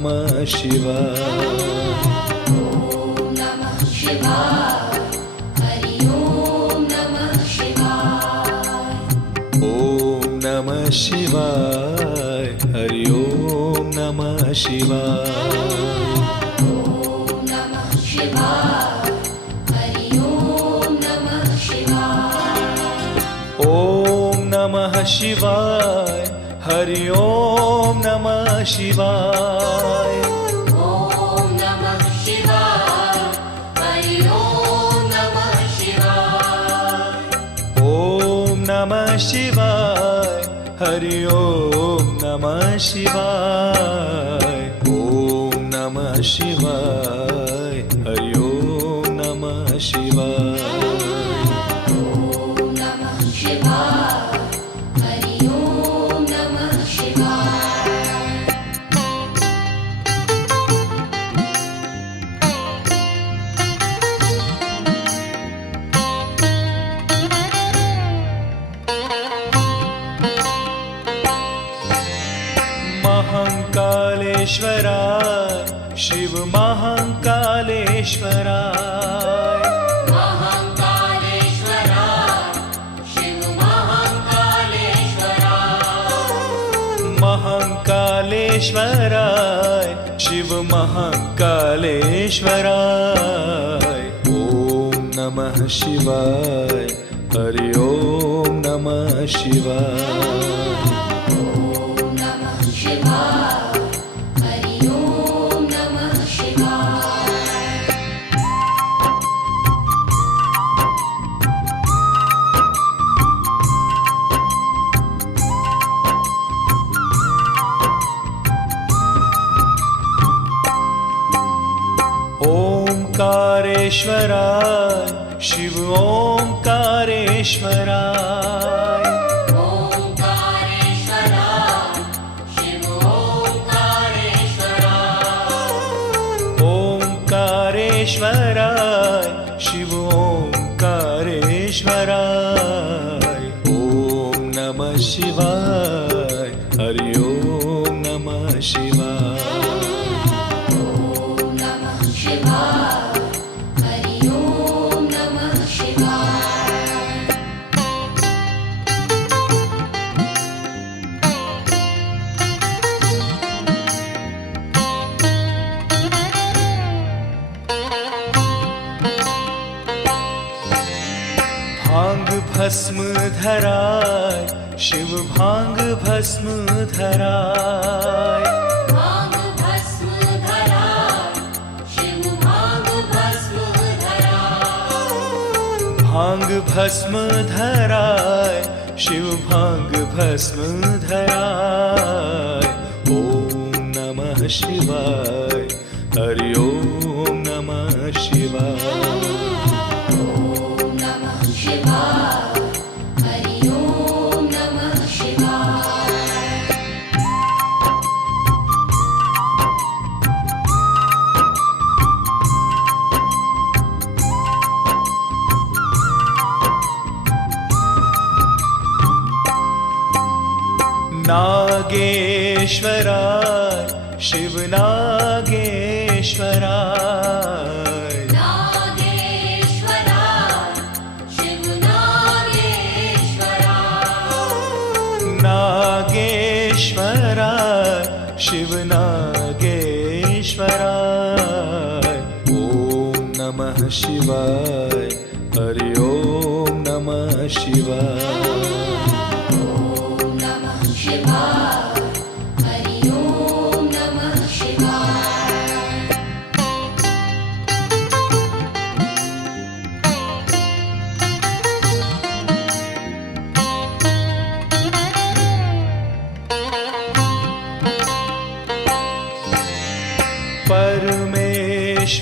नमः शिवाय। ॐ नमः शिवाय। हरि ॐ नमः शिवाय। ॐ नमः शिवाय। हरि ॐ नमः शिवाय। ॐ नमः शिवाय। हरि ॐ नमः शिवाय। ॐ नमः शिवाय। हरि ॐ नमः शिवाय। ॐ नमः शिवाय। हरि ॐ नमः शिवाय। ॐ नमः शिवाय। हरि ॐ नमः शिवाय। ॐ नमः शिवाय। हरि ॐ नमः शिवाय। ॐ नमः शिवाय। हरि ॐ नमः शिवाय। महाकालेश्वराय शिव महाकालेश्वराय। महाकालेश्वराय शिव महाकालेश्वराय। महाकालेश्वराय शिव महाकालेश्वराय। ॐ नमः शिवाय। हरि ॐ नमः शिवाय। ॐ नमः शिवाय। हरि ॐ नमः शिवाय। ओंकारेश्वराय शिव ओंकारेश्वराय। ओंकारेश्वराय शिव ओंकारेश्वराय। ओंकारेश्वराय शिव ओंकारेश्वराय। ॐ नमः शिवाय। हरि ॐ नमः शिवाय। ॐ नमः शिवाय। हरि ॐ नमः शिवाय। भांग भस्म धराय शिव भांग भस्म धराय। भांग भस्म धराय शिव भांग भस्म धराय। भांग भस्म धराय शिव भांग भस्म धराय। ॐ नमः शिवाय। हरि ॐ नमः शिवाय। ॐ नमः शिवाय। हरि ॐ नमः शिवाय। नागेश्वराय शिव नागेश्वराय। नागेश्वराय शिव नागेश्वराय। नागेश्वराय शिव नागेश्वराय। ॐ नमः शिवाय। हरि ॐ नमः शिवाय। ॐ नमः शिवाय। हरि ॐ नमः शिवाय।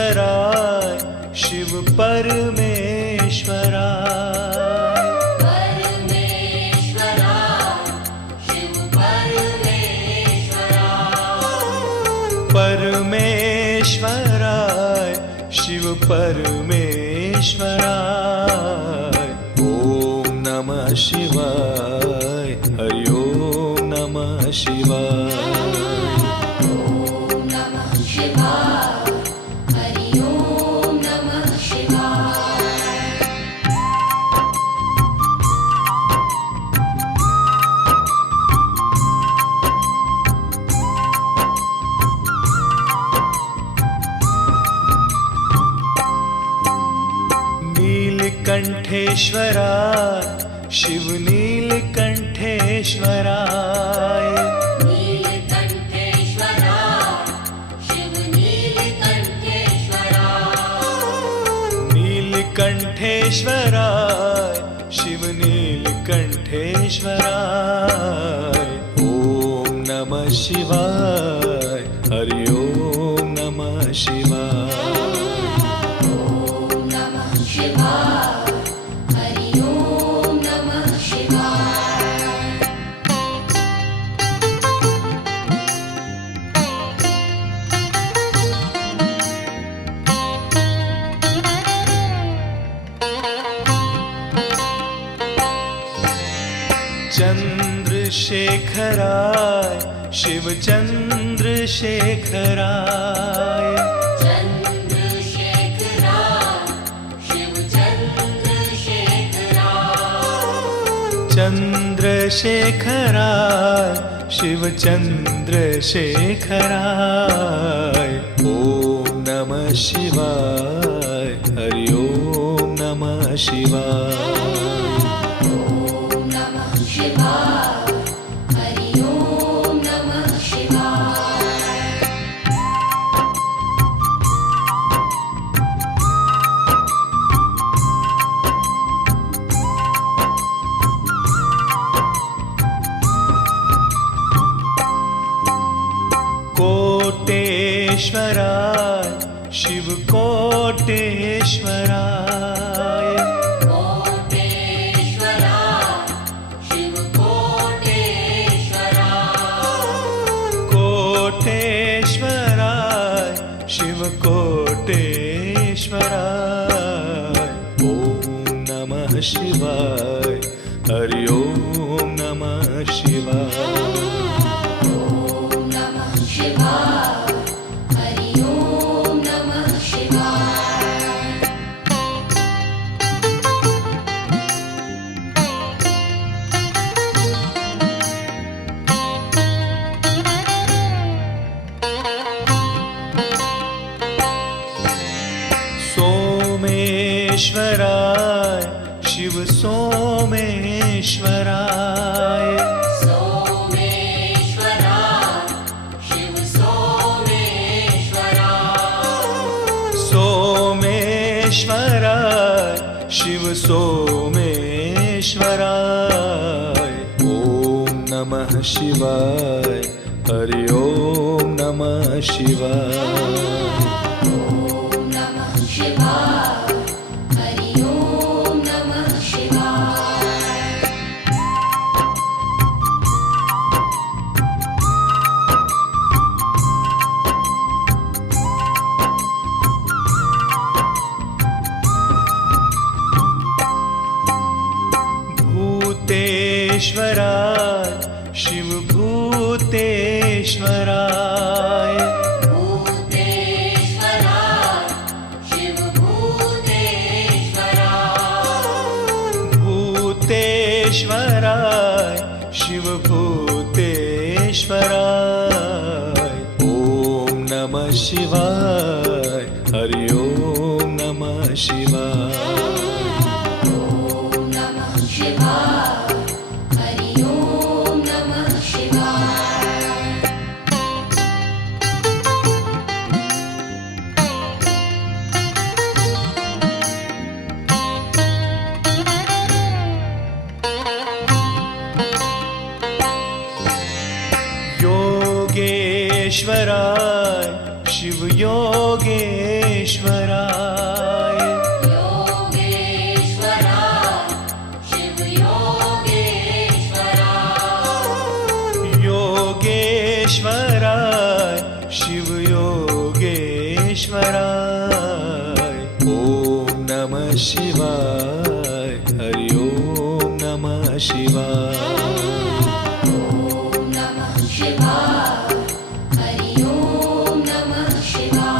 परमेश्वराय शिव परमेश्वराय। परमेश्वराय शिव परमेश्वराय। परमेश्वराय शिव परमेश्वराय। ॐ नमः शिवाय। हरि ॐ नमः शिवाय। ॐ नमः नीलकंठेश्वराय शिव नीलकंठेश्वराय नीलकंठेश्वराय शिव नीलकंठेश्वराय नीलकंठेश्वराय शिव नीलकंठेश्वराय ओम नमः शिवाय हरि ओम नमः शिवाय ॐ नमः शिवाय हरि ॐ नमः शिवाय चंद्रशेखराय शिव चंद्रशेखराय चन्द्रशेखराय शिव चन्द्रशेखराय चंद्रशेखराय शिव चंद्रशेखराय ओम नमः शिवाय हरि ओम नमः शिवाय ॐ नमः शिवाय हरि ॐ नमः शिवाय कोटेश्वराय शिव कोटेश्वराय कोटेश्वराय शिव कोटेश्वराय कोटेश्वराय शिव कोटेश्वराय ओम नमः शिवाय हरि ओम नमः शिवाय ॐ नमः शिवाय हरि ॐ नमः शिवाय सोमेश्वराय शिव सोमेश्वराय सोमेश्वराय शिव सोमेश्वराय सोमेश्वराय शिव सोमेश्वराय ओम नमः शिवाय हरि ओम नमः शिवाय ॐ नमः शिवाय हरि ॐ नमः शिवाय भूतेश्वराय शिव भूतेश्वराय भूतेश्वराय शिव भूतेश्वराय भूतेश्वराय शिव भूतेश्वराय ओम नमः शिवाय हरि ओम नमः शिवाय ॐ नमः शिवाय हरि ॐ नमः शिवाय योगेश्वराय शिव योगेश्वराय योगेश्वराय शिव योगेश्वराय योगेश्वराय शिव योगेश्वराय ओम नमः शिवाय हरि ओम नमः शिवाय ॐ नमः शिवाय हरि ॐ नमः शिवाय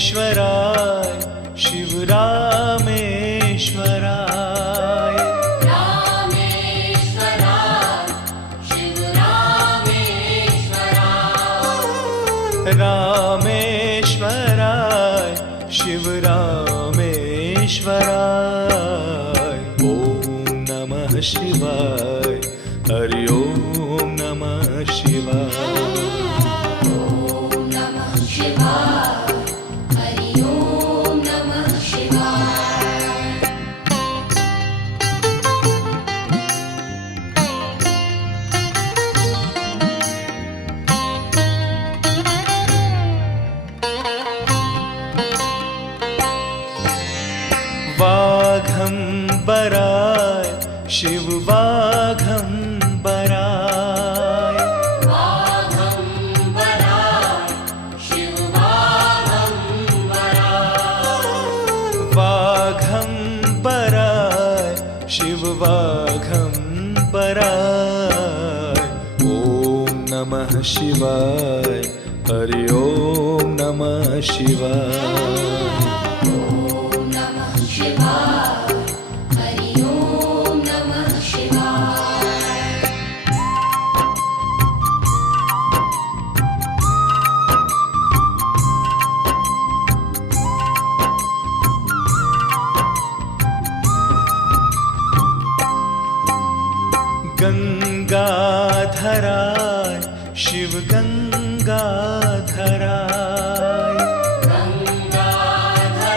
रामेश्वराय शिव रामेश्वराय रामेश्वराय शिव रामेश्वराय रामेश्वराय शिव रामेश्वराय ॐ नमः शिवाय हरि ॐ नमः शिवाय ॐ नमः शिवाय हरि ॐ नमः शिवाय वाघम्बराय शिव वाघम्बराय वाघम्बराय शिव वाघम्बराय वाघम्बराय शिव वाघम्बराय ॐ नमः शिवाय हरि ॐ नमः शिवाय ॐ नमः शिवाय हरि ॐ नमः शिवाय गंगाधराय शिव गंगाधराय गंगाधराय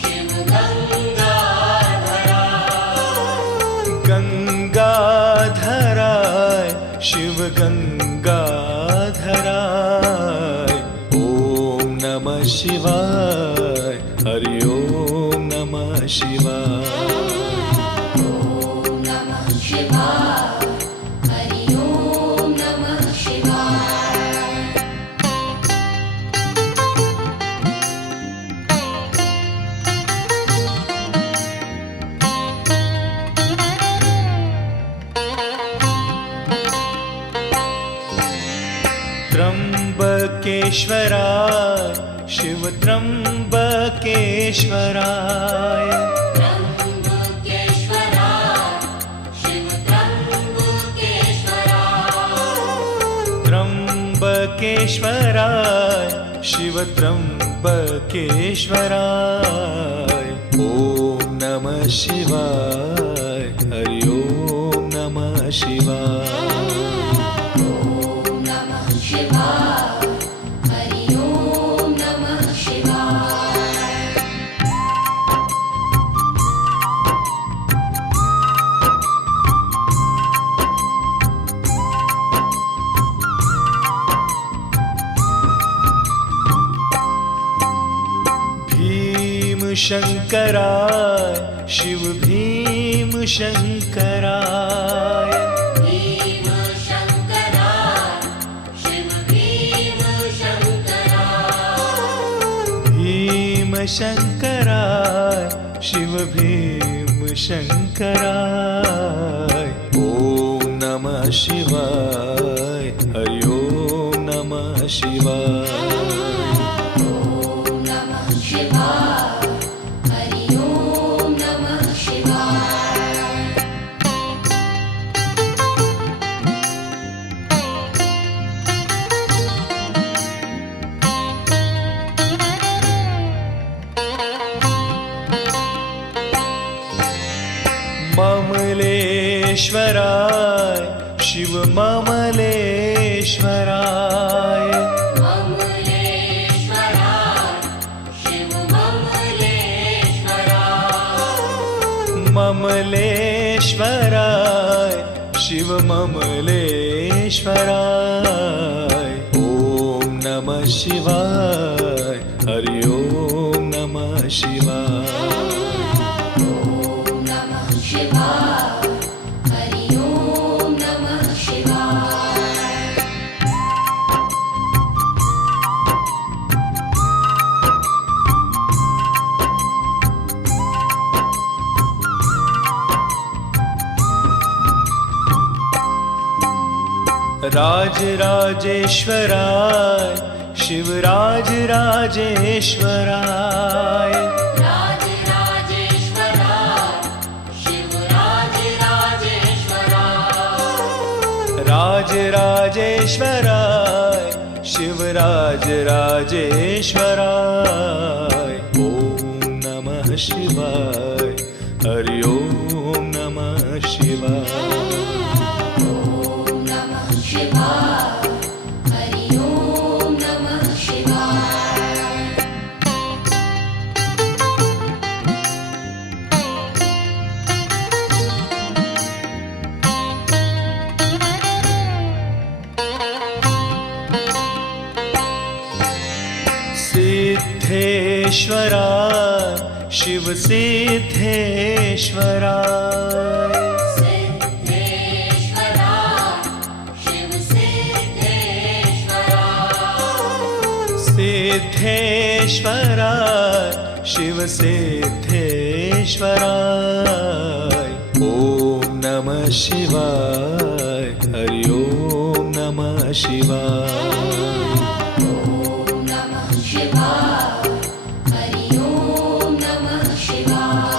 शिव गंगाधराय गंगाधराय शिव गंगाधराय ॐ नमः शिवाय हरि ॐ नमः शिवाय ॐ नमः शिवाय हरि ॐ नमः शिवाय त्र्यंबकेश्वराय शिव त्र्यंबकेश्वराय त्र्यंबकेश्वराय शिव त्र्यंबकेश्वराय त्र्यंबकेश्वराय शिव त्र्यंबकेश्वराय ॐ नमः शिवाय हरि ॐ नमः शिवाय ॐ नमः शिवाय हरि ॐ नमः शिवाय भीमशंकराय शिव भीमशंकराय भीमशंकराय शिव भीमशंकराय भीमशंकराय शिव भीमशंकराय ॐ नमः शिवाय हरि ॐ नमः शिवाय ॐ नमः शिवाय हरि ॐ नमः शिवाय ममलेश्वराय शिव ममलेश्वराय ममलेश्वराय शिव ममलेश्वराय ममलेश्वराय शिव ममलेश्वराय ॐ नमः शिवाय हरि ॐ नमः शिवाय ॐ नमः शिवाय हरि ॐ नमः शिवाय राजराजेश्वराय शिवराज राजेश्वराय राजराजेश्वराय शिवराज राजेश्वराय ओम नमः शिवाय हरि ओम नमः शिवाय ॐ नमः शिवाय हरि ॐ नमः शिवाय सिद्धेश्वराय शिव सिद्धेश्वराय सिद्धेश्वराय शिव सिद्धेश्वराय ओम नमः शिवाय हरि ओम नमः शिवाय ॐ नमः शिवाय हरि ॐ नमः शिवाय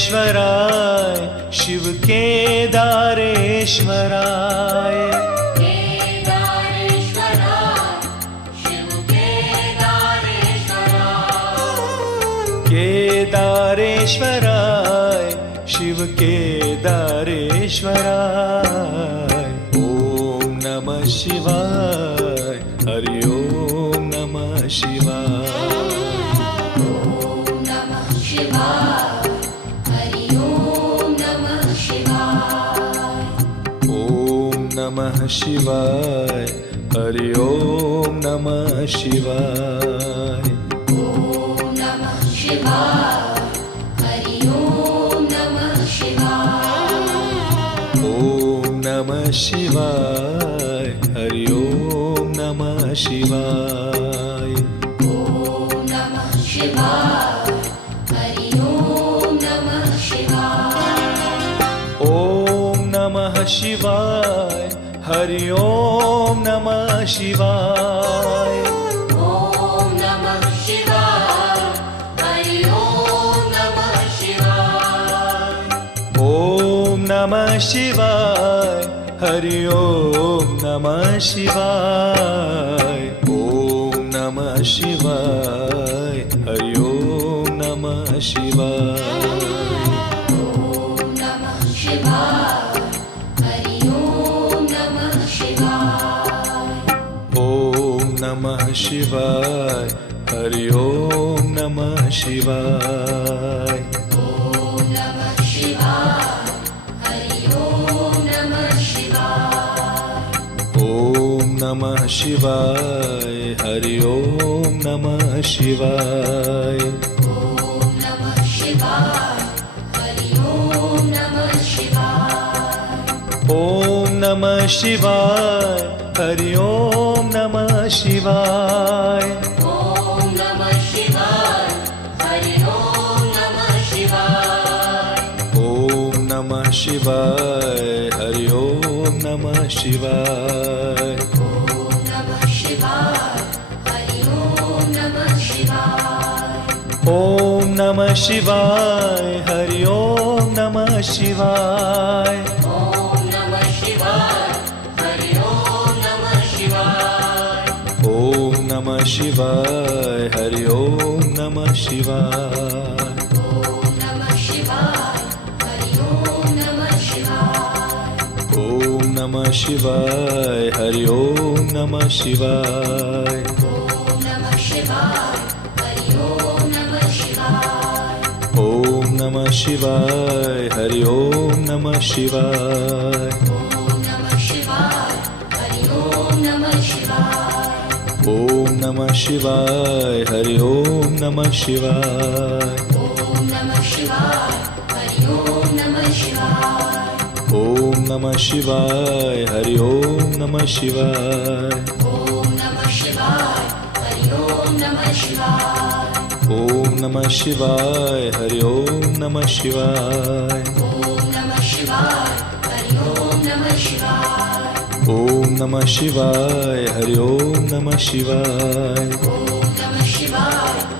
केदारेश्वराय शिव केदारेश्वराय केदारेश्वराय शिव केदारेश्वराय ओम नमः शिवाय हरि ओम नमः शिवाय ॐ नमः शिवाय हरि ॐ नमः शिवाय ओम नमः शिवाय हरि ओम नमः शिवाय ॐ नमः शिवाय हरि ॐ नमः शिवाय ओम नमः शिवाय हरि ओम नमः शिवाय ॐ नमः शिवाय हरि ॐ नमः शिवाय ओम नमः शिवाय हरि ओम नमः शिवाय ॐ नमः शिवाय हरि ॐ नमः शिवाय ओम नमः शिवाय हरि ओम नमः शिवाय ओम नमः शिवाय हरि ओम नमः शिवाय ॐ नमः शिवाय हरि ॐ नमः शिवाय ओम नमः शिवाय हरि ओम नमः शिवाय ॐ नमः शिवाय हरि ॐ नमः शिवाय ओम नमः शिवाय हरि ओम नमः शिवाय ॐ नमः शिवाय हरि ॐ नमः शिवाय ओम नमः शिवाय हरि ओम नमः शिवाय ॐ नमः शिवाय हरि ॐ नमः शिवाय ओम नमः शिवाय हरि ओम नमः शिवाय ॐ नमः शिवाय हरि ॐ नमः शिवाय ओम नमः शिवाय हरि ओम नमः शिवाय ॐ नमः शिवाय हरि ॐ नमः शिवाय ओम नमः शिवाय हरि ओम नमः शिवाय ॐ नमः शिवाय हरि ॐ नमः शिवाय ओम नमः शिवाय हरि ओम नमः शिवाय ॐ नमः शिवाय हरि ॐ नमः शिवाय ओम नमः शिवाय हरि ओम नमः शिवाय ॐ नमः शिवाय हरि ॐ नमः शिवाय ओम नमः शिवाय हरि ओम नमः शिवाय ॐ नमः शिवाय हरि ॐ नमः शिवाय ओम नमः शिवाय हरि ओम नमः शिवाय ॐ नमः शिवाय हरि ओम नमः शिवाय ओम नमः शिवाय हरि ओम नमः शिवाय ॐ नमः शिवाय हरि ओम नमः शिवाय ओम नमः शिवाय हरि ओम नमः शिवाय ॐ नमः शिवाय